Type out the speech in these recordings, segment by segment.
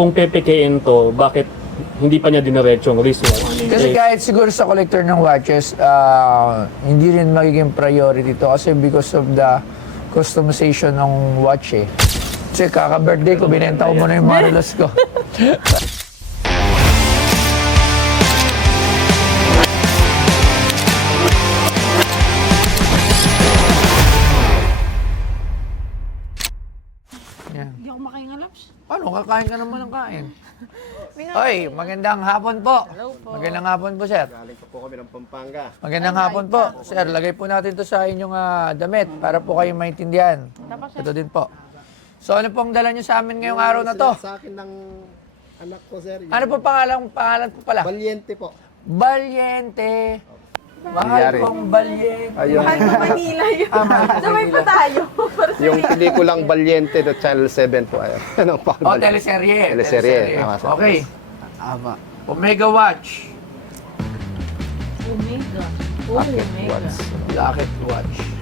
kung pepekein to, bakit hindi pa niya diniretso ang wristwatch? Kasi kahit siguro sa collector ng watches, hindi rin magiging priority to kasi because of the customization ng watch eh. Kasi kaka-birthday ko, binenta ko muna yung Marilos ko. Yan. Hindi ako makahinga, Laps. Paano? Kakain ka naman ng kain. Oy, magandang hapon po. Magandang hapon po, sir. Galing po kami ng Pampanga. Magandang hapon po. Sir, lagay po natin to sa inyong damit para po kayo maintindihan. Ito din po. So, ano pong dala nyo sa amin ngayong araw na to? Sa akin ng anak ko, sir. Ano po pangalan po pala? Valiente po. Valiente. Mahal kong Valiente. Ayun. Mahal ko Manila yun. Mahal ko Sabay pa tayo. Yung pelikulang Valiente, the Channel 7 po. Ayun. Ano pa? Oh, teleserye. Teleserye. Tama, sir. Okay. Tama. Omega Watch. Omega. Pocket Omega. watch. Locket Watch.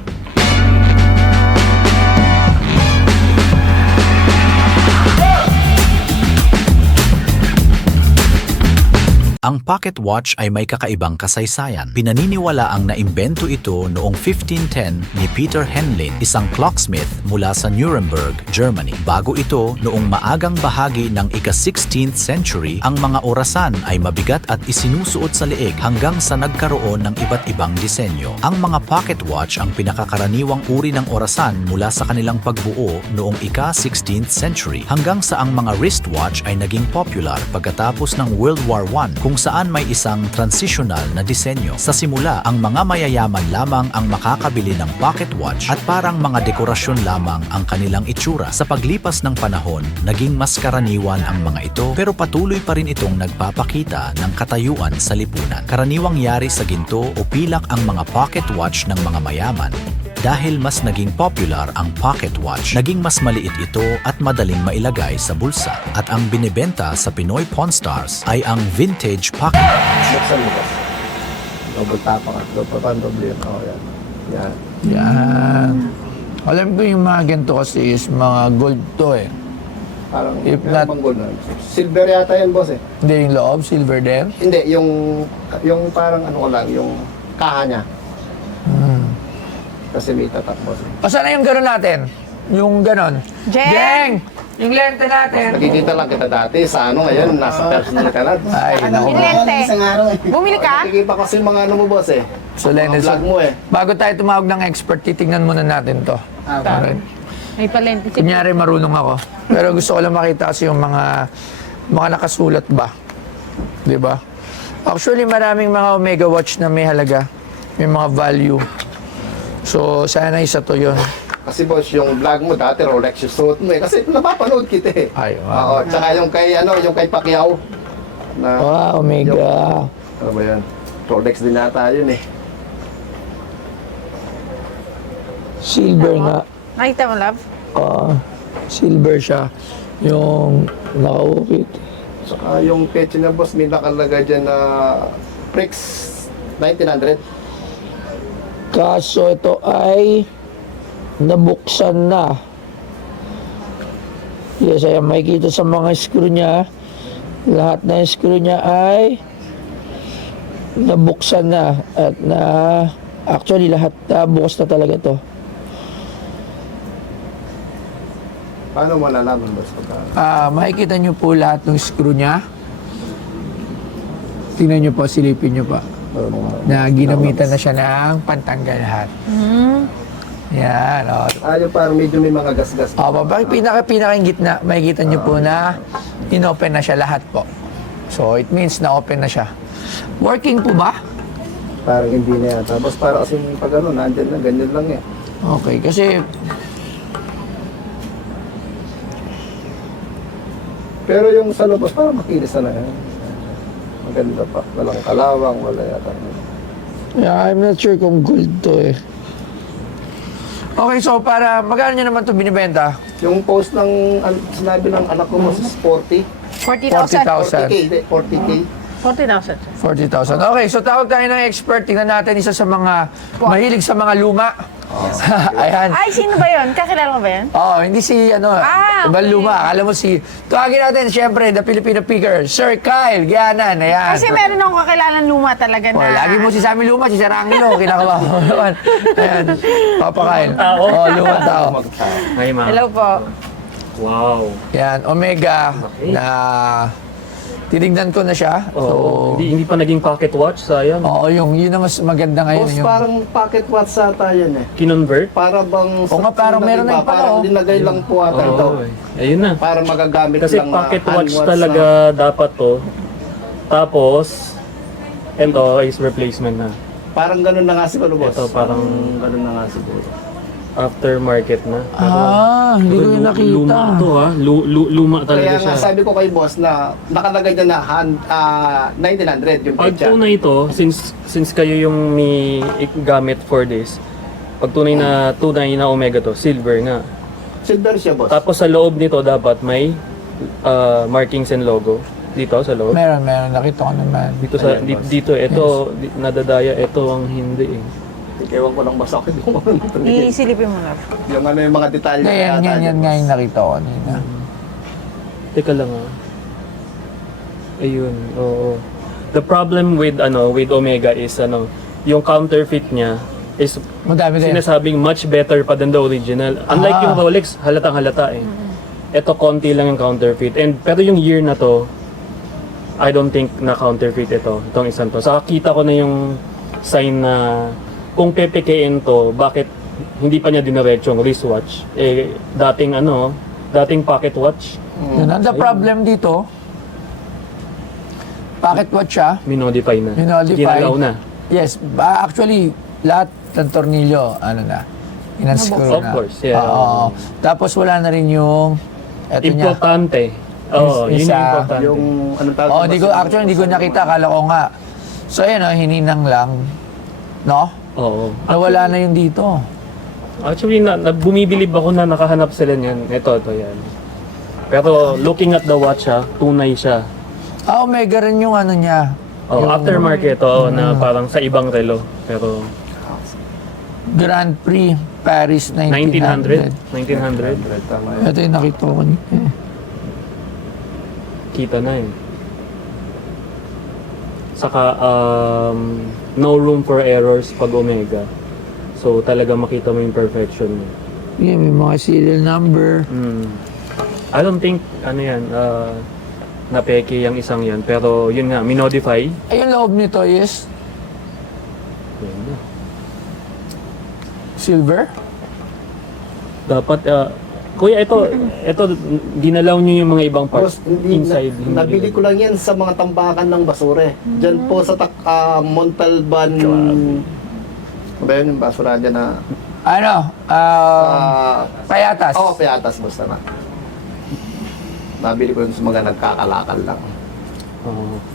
Ang pocket watch ay may kakaibang kasaysayan. Pinaniniwalaang naimbento ito noong 1510 ni Peter Henlin, isang clocksmith mula sa Nuremberg, Germany. Bago ito, noong maagang bahagi ng ika-16th century, ang mga orasan ay mabigat at isinusuot sa leeg hanggang sa nagkaroon ng iba't ibang disenyo. Ang mga pocket watch ang pinakakaraniwang uri ng orasan mula sa kanilang pagbuo noong ika-16th century hanggang sa ang mga wristwatch ay naging popular pagkatapos ng World War I, kung saan may isang transitional na disenyo. Sa simula, ang mga mayayaman lamang ang makakabili ng pocket watch at parang mga dekorasyon lamang ang kanilang itsura. Sa paglipas ng panahon, naging mas karaniwan ang mga ito, pero patuloy pa rin itong nagpapakita ng katayuan sa lipunan. Karaniwang yari sa ginto o pilak ang mga pocket watch ng mga mayaman. Dahil mas naging popular ang pocket watch, naging mas maliit ito at madaling mailagay sa bulsa. At ang binibenta sa Pinoy Pawn Stars ay ang vintage pocket watch. Buksan mo ba? Double tap ka. Double yan. Oh, yan. Yan. Yan. Alam ko yung mga ganito kasi is mga gold to eh. Parang, If meron not- bang gold na? Silver yata yan, boss eh. Hindi yung loob, silver din. Hindi, yung parang ano ko lang, yung kaha niya. Kasi may tatak, boss eh. O sana yung gano'n natin? Yung gano'n. Jeng! Yung lente natin! Nakikita lang kita dati sa ano ngayon, nasa personal ka na. Ay, naku. Yung lente. Bumili ka? Nakikita ko kasi yung mga ano mo, boss eh. So, Lenny, Mga vlog mo eh. bago tayo tumawag ng expert, titignan muna natin to. Okay. May palente si Kunyari, marunong ako. Pero gusto ko lang makita kasi yung mga nakasulat ba. Di ba? Actually, maraming mga Omega Watch na may halaga. May mga value. So, sana isa to yun. Kasi boss, yung vlog mo dati, Rolex yung suot mo eh. Kasi napapanood kita eh. Ay, wow. Oo, tsaka yung kay Pacquiao. Na, Wow, Omega. ano ba yan? Rolex din nata yun eh. Silver nga. Nakita mo, love? Silver siya. Yung nakaukit. Tsaka yung peche na boss, may nakalagay dyan na Prix 1900. Kaso ito ay nabuksan na. Yes, ay makikita sa mga screw niya. Lahat na screw niya ay nabuksan na. At actually lahat bukas na talaga to. Paano malalaman boss? Pagka... Makikita niyo po lahat ng screw niya. Tingnan niyo po, silipin niyo pa. Na ginamitan na siya ng pantanggal lahat. Yan, o. yung parang medyo may mga gas-gas. Pinakang gitna, makikita niyo po na in-open na siya lahat po. So, it means na-open na siya. Working po ba? Parang hindi na yan. Tapos para kasi pag ano, nandyan lang, ganyan lang eh. Okay, kasi Pero yung sa labas, parang makinis na yan. Maganda pa. Walang kalawang, wala yata. yeah, I'm not sure kung gold to eh. Okay, so para magkano niyo naman to binibenta? Yung post ng sinabi ng anak ko mo is 40. 40,000. 40,000. 40K, hindi, 40K. 40,000. 40,000. Okay, so tawag tayo ng expert. Tingnan natin isa sa mga mahilig sa mga luma. Ayan. Ay, sino ba yun? Kakilala mo ba yun? Hindi si, ibang okay. luma. Alam mo si, tawagin natin, syempre, the Filipino picker, Sir Kyle Gianan. Ayan. Kasi meron akong kakilalang luma talaga na. Lagi mo si Sammy Luma, si Sir Angelo, kinakabahan mo naman. Ayan, Papa Kyle. Tao. Lumang tao. Hi, ma'am. Hello po. Wow. Yan, Omega, na tinignan ko na siya. Oo. Hindi pa naging pocket watch, sayang. Yun ang mas maganda ngayon. Boss, Yung, parang pocket watch sa tayo eh. Kinonvert? Para bang... Oo nga, parang meron na yung pala, Parang linagay lang po ata ito. Ayun na. Para magagamit Kasi lang na pocket hand watch talaga dapat to. Tapos, ito is replacement na. Parang ganun na nga siguro, boss. Ito, parang- ganun na nga siguro. Aftermarket na. hindi ko yung nakita. Luma to ha. Luma talaga Kaya nga siya. sabi ko kay boss na nakalagay dyan na 1900 yung Pag petsa. tunay ito, since kayo yung may gamit for this, pag tunay na Omega to, silver nga. Silver siya, boss. Tapos sa loob nito dapat may markings and logo. Dito sa loob. Meron. Nakita ko naman. Dito sa Ayan, boss. dito ito nadadaya ito ang hindi eh. Ewan ko lang ba sa akin yung Isilipin mo na. yung ano yung mga detalye. Yan nga yung nakita ko kanina. Teka lang ah. Ayun, oo. The problem with Omega is yung counterfeit niya is Madami din. sinasabing much better pa than the original. Unlike yung Rolex, halatang halata eh. Ito konti lang yung counterfeit. Pero yung year na to, I don't think na counterfeit itong isang to. Saka kita ko na yung sign na kung PPKN to, bakit hindi pa niya dinaretsyong wristwatch? Dating pocket watch, Yun ang the problem dito. Pocket watch siya. minodify na. Minodify. Ginalaw na. Yes, actually, lahat ng tornilyo, inanscrew Of na. course, yeah. Oo. Tapos wala na rin yung, eto niya. Importante. Oo, yun Isa- yung importante. Yung anong tawag? Hindi ko nakita, akala ko nga. So ayan hininang lang. No? Oo. Nawala na yun dito. Actually, bumibilib ako na nakahanap sila niyan. Ito, yan. Pero looking at the watch tunay siya. Omega rin yung niya. Aftermarket, na parang sa ibang relo. Pero Grand Prix Paris 1900. 1900, Ito yung nakita ko kanina. kita na yun. Saka, no room for errors pag Omega. So, talaga makita mo yung perfection niya. Yeah, may mga serial number. I don't think, napeke yung isang yan. Pero, yun nga, minodify. Ay, yung loob nito is Yun na. silver. Dapat, kuya, ito, ginalaw niyo yung mga ibang parts Boss, hindi, inside. nabili ko lang yan sa mga tambakan ng basura. Diyan po sa Montalban. Ano ba yun yung basura dyan na... Payatas. Payatas, boss na. Nabili ko yun sa mga nagkakalakal lang.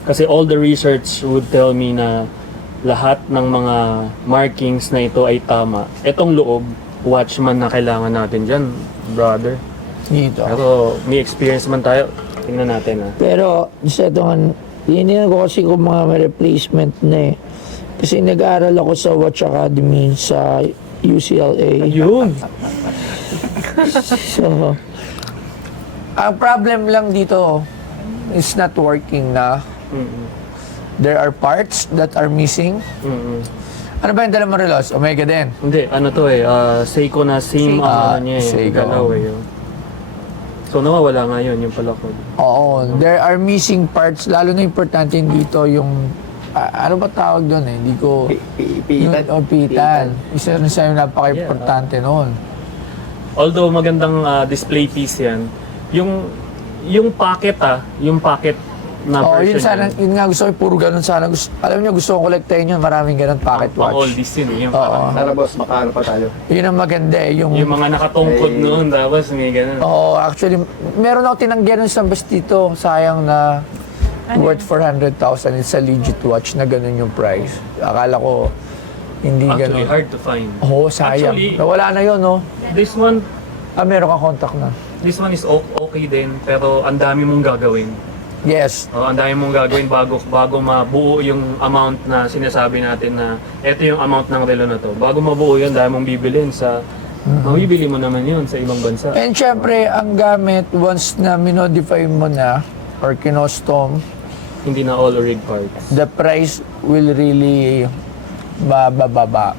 Kasi all the research would tell me na lahat ng mga markings na ito ay tama. Itong loob, watchman na kailangan natin dyan, brother. Dito. Pero may experience man tayo. Tingnan natin Pero, sa ito nga, hinihingan ko kasi kung mga may replacement na eh. Kasi nag-aaral ako sa Watch Academy sa UCLA. Yun! So, ang problem lang dito is not working na. There are parts that are missing. Ano ba yung dala mo relos? Omega din. Hindi, Seiko na same niya eh. Seiko. Galaw eh. So nawawala nga yun, yung palakod. Oo, there are missing parts. Lalo na importante dito yung ano ba tawag doon eh? Hindi ko... Pitan. Pitan. Isa rin sa'yo napaka-importante noon. Although magandang display piece yan, yung pocket na Oo, version yun sana, yan, yun nga gusto ko, puro ganun sana. Alam niyo, gusto kong kolektahin yun, maraming ganun pocket pang watch. oldies yun eh. Yung, Oo. Sana boss, makaano pa tayo. Yun ang maganda eh, yung mga nakatungkod noon, tapos may ganun. Oo, actually, meron ako tinanggihan ng isang dito. Sayang na worth 400,000. It's a legit watch na ganun yung price. Akala ko hindi Actually, ganun. hard to find. Oo, sayang. Actually, Nawala na yun, no? This one Meron kang contact na. is okay din, pero ang dami mong gagawin. Yes. Oh, ang dami mong gagawin bago mabuo yung amount na sinasabi natin na ito yung amount ng relo na to. Bago mabuo yun, dami mong bibilin sa mabibili mo naman yun sa ibang bansa. And syempre, ang gamit, once na minodify mo na or kinostom, Hindi na all rig parts. the price will really bababa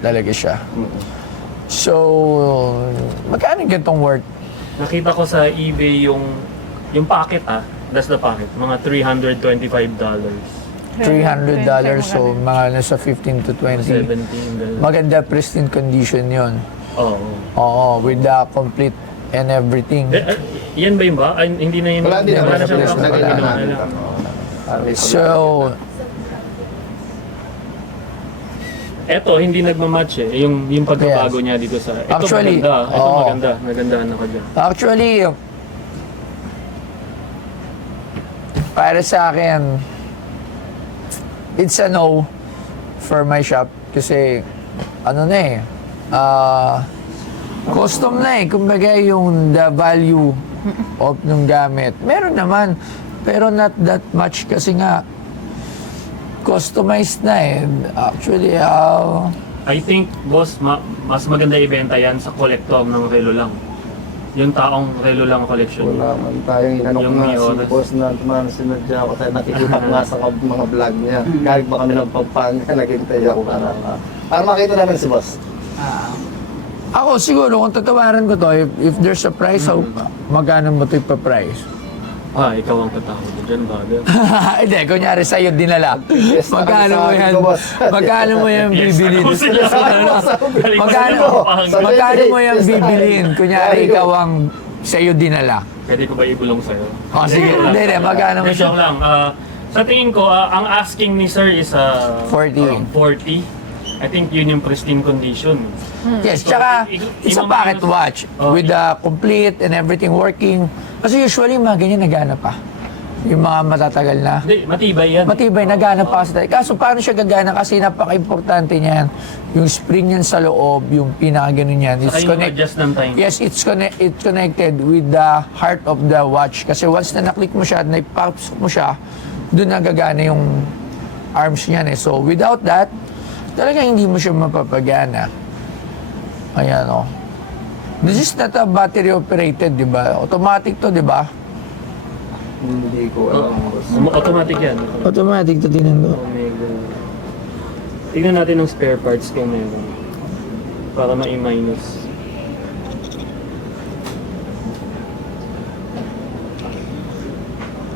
talaga siya. So, magkano ganitong worth? Nakita ko sa eBay yung packet that's the packet, mga $325. $300, so mga nasa 15 to 20. 17, ganun. Maganda, pristine condition yon. Oo. Oo, with the complete and everything. Yan ba yun ba? Ay, hindi na yun. Wala, hindi na. Wala na siyang Wala stock. na. Wala na. So, Eto, hindi nagmamatch yung pagbabago niya dito sa... Ito Actually, maganda. Ito oo. maganda. Nagandahan ako dyan. actually, para sa akin, it's a no for my shop kasi ano na custom na kumbaga yung the value of ng gamit meron naman pero not that much kasi nga customized na actually I think, boss, mas maganda ibenta yan sa kolektor ng relo lang. Yung taong relo lang collection. Wala man tayong inanong Yung nga may si oras. boss na tumahan sinadya ako tayo nakikita ko nga sa mga vlog niya. Kahit ba kami nagpagpaan niya, naghintay ako para makita namin si boss. ako siguro kung tatawaran ko to if there's a price magkano mo to ipa-price. Ikaw ang tatawag dyan, brother. Hindi, kunyari sa'yo dinala. Yes, Magkano mo sabi yan? ko, boss. Magkano mo yan bibilin? Magkano mo yan bibilin? Kunyari ikaw ang sa'yo dinala. Pwede ko ba ibulong sa'yo? Oh, sige. Hindi, magkano mo siya? Joke lang. Sa tingin ko, ang asking ni sir is 40. 40. I think yun yung pristine condition. Yes, tsaka it's a pocket watch with the complete and everything working. Kasi usually mga ganyan nagana pa. Yung mga matatagal na. Hindi, matibay yan. Matibay, nagana pa kasi tayo. Kaso paano siya gagana? Kasi napaka-importante niyan. Yung spring niyan sa loob, yung pinaka-ganon niyan. Saka yung adjust ng time. Yes, it's connected with the heart of the watch. Kasi once na naklik mo siya at naipapsok mo siya, doon nagagana yung arms niyan So without that, talaga hindi mo siya mapapagana. Ayan This is not a battery operated, di ba? Automatic to, di ba? Hindi ko alam boss. Automatic yan. Automatic to din Oh my God. Tingnan natin ng spare parts kung meron. Para ma-minus.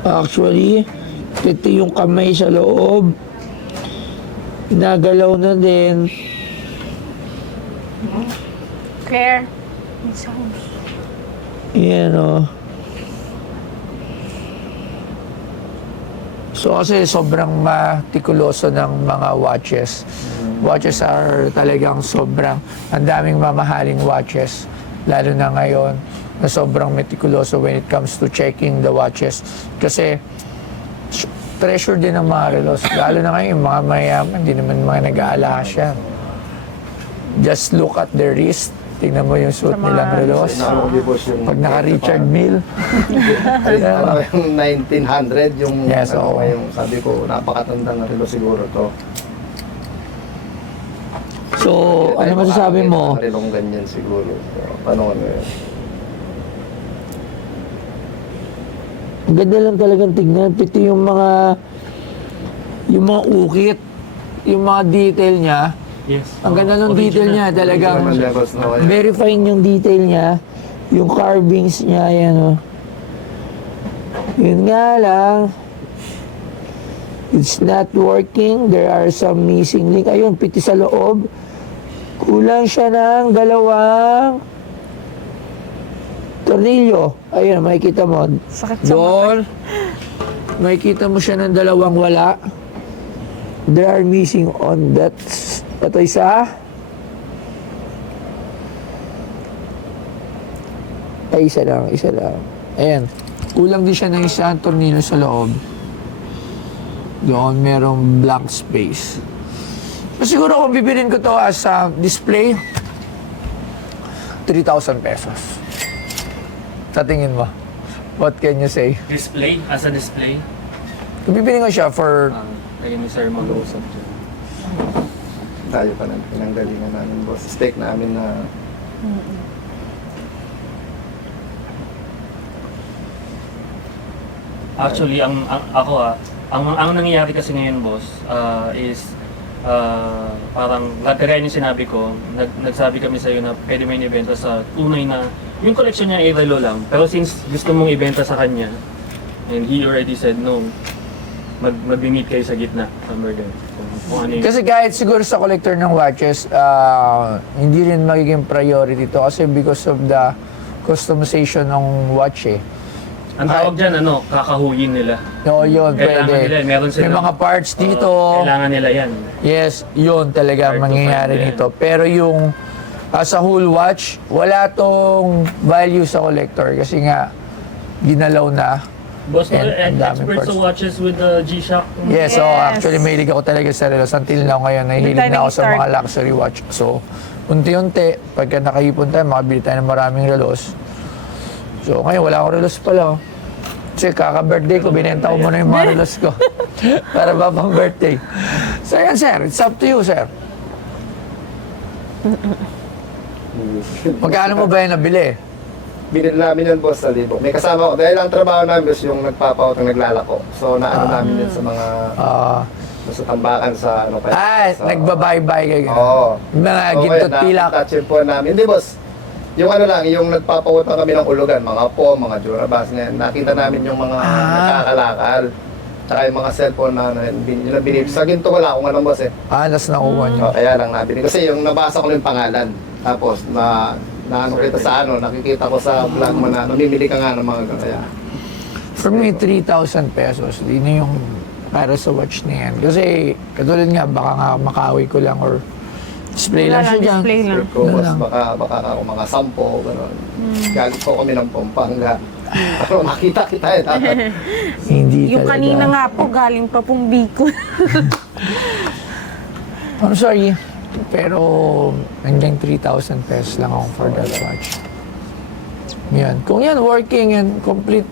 Actually, ito yung kamay sa loob. Nagalaw na din. Claire. May sound. Yan So kasi sobrang matikuloso ng mga watches. Watches are talagang sobrang, ang daming mamahaling watches. Lalo na ngayon na sobrang metikuloso when it comes to checking the watches. Kasi treasure din ng mga relos. Lalo na ngayon, yung mga mayaman, hindi naman mga nag-aalakas yan. Just look at their wrist. Tingnan mo yung suit nilang relos. Inaano ko di boss yung... Pag naka-Richard Mille. Ano yung 1900, yung Yes, oo. yung sabi ko, napakatanda na relo siguro to. So, ano masasabi mo? Relong ganyan siguro. Paano yun? Ang ganda lang talagang tignan. Piti yung mga ukit, yung mga detail niya. Yes. Ang ganda ng detail niya. Talagang Levels na kaya. very fine yung detail niya. Yung carvings niya, yan Yun nga lang, it's not working. There are some missing link. Ayun, piti sa loob. Kulang siya ng dalawang tornilyo. Ayun, makikita mo. Sakit sa Doon, makikita mo siya ng dalawang wala. There are missing on that. Ito isa. Ay, isa lang. Ayan. Kulang din siya ng isang tornilyo sa loob. Doon, merong blank space. So, siguro kung bibilin ko to as a display, 3,000 pesos. Sa tingin mo? What can you say? Display? As a display? Kung bibili ko siya for... Lagyan ni Sir mag-uusap dyan. Tayo pa ng pinanggalingan namin, boss. Steak namin na... Actually, ang nangyayari kasi ngayon, boss, is parang kagaya yung sinabi ko, nagsabi kami sa iyo na pwede mo yung ibenta sa tunay na yung collection niya ay relo lang. Pero since gusto mong ibenta sa kanya, and he already said no, mag-meet kayo sa gitna, somewhere there. Kung ano yung- Kasi kahit siguro sa collector ng watches, hindi rin magiging priority to kasi because of the customization ng watch eh. ang tawag dyan, kakahuyin nila. No, yun, Kailangan pwede. nila, meron May silang- mga parts dito. Kailangan nila yan. Yes, yun talaga Hard to mangyayari find, nito. Pero yung sa whole watch, wala tong value sa collector kasi nga ginalaw na. Boss, And ang daming experts parts. sa watches with the G-Shock. Yes, so Yes. actually mahilig ako talaga sa relos. Until now ngayon, nahihilig tayo na ako sa nag-start. mga luxury watch. So, unti-unti, pagka nakaipon tayo, makabili tayo ng maraming relos. So, ngayon wala akong relos pala. Oh. Kasi kaka-birthday ko, binenta ko muna yung mga relos ko. Para ba pang birthday. So, yan sir, it's up to you sir. Magkano mo ba yung nabili? Binili namin yan, boss, sa libo. May kasama ko. Dahil ang trabaho namin, boss, yung nagpapautang naglalako. So, naano namin yan sa mga... sa tambakan sa ano kaya. Nagbabay-bay kayo. Oo. Mga gintot pilak. Touch po namin. Hindi, boss. Yung ano lang, yung nagpapautang kami ng ulugan, mga po, mga Durabas na yan. Nakita namin yung mga nagkakalakal. Tsaka yung mga cellphone na yun ang binib. Sa ginto wala akong anong, boss eh. Nas nakuha nyo. Kaya lang nabili. Kasi yung nabasa ko yung pangalan. Tapos na ano kita sa ano, nakikita ko sa vlog mo na namimili ka nga ng mga kaya. For me, 3,000 pesos. Di na yung para sa watch na yan. Kasi, katulad nga, baka nga makawi ko lang or display lang Wala siya lang, dyan. display lang. Ko, boss, baka ako mga 10, gano'n. Galing po kami ng Pampanga. Pero makita kita eh. Dapat. Hindi Yung talaga. kanina nga po, galing pa pong Bicol. I'm sorry. Pero, hanggang 3,000 pesos lang ako for that watch. Yan. Kung yan, working and complete,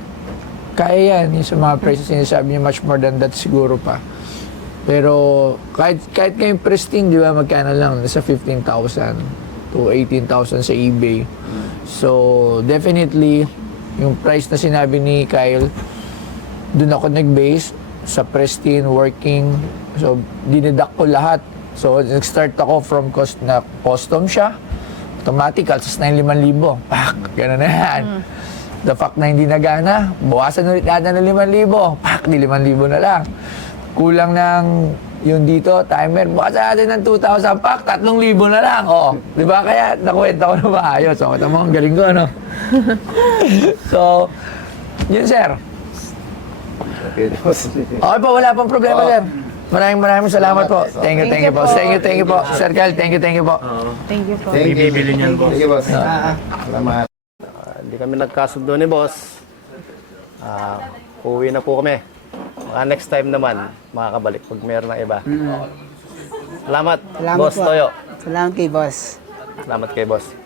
kaya yan. Yung sa mga prices sinasabi niya, much more than that siguro pa. Pero, kahit kayong pristine, di ba, magkano lang? Nasa 15,000 to 18,000 sa eBay. So, definitely, yung price na sinabi ni Kyle, dun ako nag-base sa pristine, working. So, dinidak ko lahat. So, nag-start ako from cost na custom siya. Automatic, alsos na yung 5,000. Pak! Gano'n na yan. The fact na hindi nagana, bawasan ulit natin ng 5,000. Pak! Di 5,000 na lang. Kulang ng yung dito, timer, bawasan natin ng 2,000. Pak! 3,000 na lang. O, di ba? Kaya nakuwenta ko na maayos. So, tama ang galing ko, ano? So, yun, sir. Okay, boss. Okay po, wala pong problema, sir. Maraming salamat po. Thank you po. Thank you po. Sir Kyle, thank you po. Thank you po. Thank you. Bibili niyan, boss. Thank you, boss. Salamat. Hindi kami nagkasundo ni boss. Uwi na po kami. Next time naman, makakabalik pag meron ng iba. Salamat, Salamat boss po. Toyo. Salamat kay boss. Salamat kay boss.